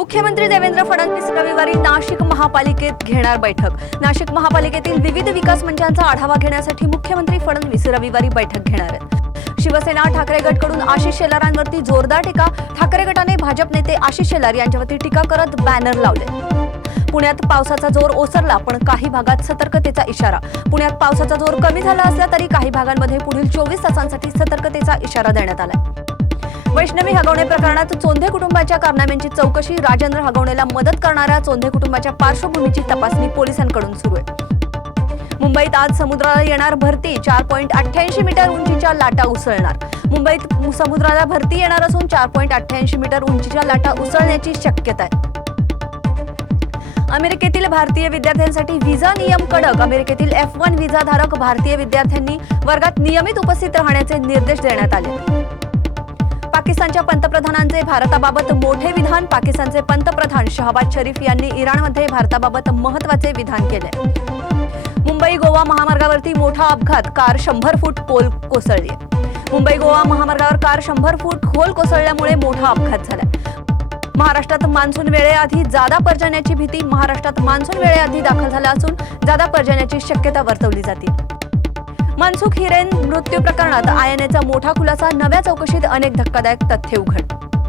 मुख्यमंत्री देवेंद्र फडणवीस रविवारी नाशिक महापालिकेत घेणार बैठक. नाशिक महापालिकेतील विविध विकास मंचांचा आढावा घेण्यासाठी मुख्यमंत्री फडणवीस रविवारी बैठक घेणार आहेत. शिवसेना ठाकरे गटकडून आशिष शेलारांवरती जोरदार टीका. ठाकरे गटाने भाजप नेते आशिष शेलार यांच्यावरती टीका करत बॅनर लावले. पुण्यात पावसाचा जोर ओसरला पण काही भागात सतर्कतेचा इशारा. पुण्यात पावसाचा जोर कमी झाला असला तरी काही भागांमध्ये पुढील चोवीस तासांसाठी सतर्कतेचा इशारा देण्यात आलाय. वैष्णवी हगवणे प्रकरणात चोंधे कुटुंबाच्या कारनाम्यांची चौकशी राजेंद्र हगवणेला मदत करणाऱ्या चोंधे कुटुंबाच्या पार्श्वभूमीची तपासणी पोलिसांकडून सुरू आहे. मुंबईत आज समुद्राला येणार भरती चार पॉईंट अठ्ठ्याऐंशी मीटर उंचीच्या लाटा उसळणार. मुंबईत समुद्राला भरती येणार असून चार पॉईंट अठ्ठ्याऐंशी मीटर उंचीच्या लाटा उसळण्याची शक्यता आहे. अमेरिकेतील भारतीय विद्यार्थ्यांसाठी व्हिसा नियम कडक. अमेरिकेतील एफ वन व्हिसाधारक भारतीय विद्यार्थ्यांनी वर्गात नियमित उपस्थित राहण्याचे निर्देश देण्यात आले. पाकिस्तानच्या पंतप्रधानांचे भारताबाबत मोठे विधान पाकिस्तानचे पंतप्रधान शहबाज शरीफ यांनी इराणमध्ये भारताबाबत महत्त्वाचे विधान केले. मुंबई गोवा महामार्गावरती मोठा अपघात कार शंभर फूट पोल कोसळली. मुंबई गोवा महामार्गावर कार शंभर फूट खोल कोसळल्यामुळे मोठा अपघात झाला. महाराष्ट्रात मान्सून वेळेआधी जादा पर्जन्याची भीती महाराष्ट्रात मान्सून वेळेआधी दाखल झाला असून जादा पर्जन्याची शक्यता वर्तवली जाते. मनसुख हिरेन मृत्यू प्रकरणात आयएनएचा मोठा खुलासा नव्या चौकशीत अनेक धक्कादायक तथ्ये उघड